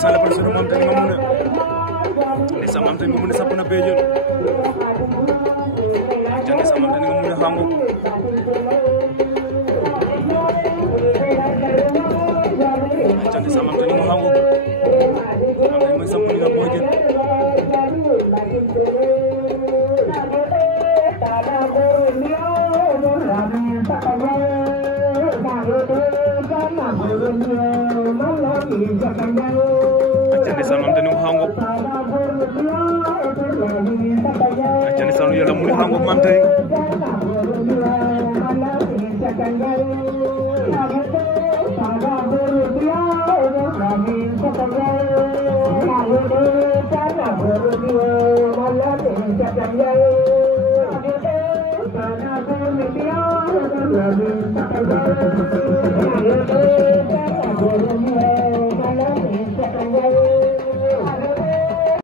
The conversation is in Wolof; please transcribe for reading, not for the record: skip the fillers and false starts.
Sala par sunu mam tani mamuna desa mam tani mamuna sapna bejon jande sa mam tani mamuna hango jande sa mam tani mo hango mam tani mo sapna na bojen Jande sanam tani mo hango jande sanu yalla muni hango mam tani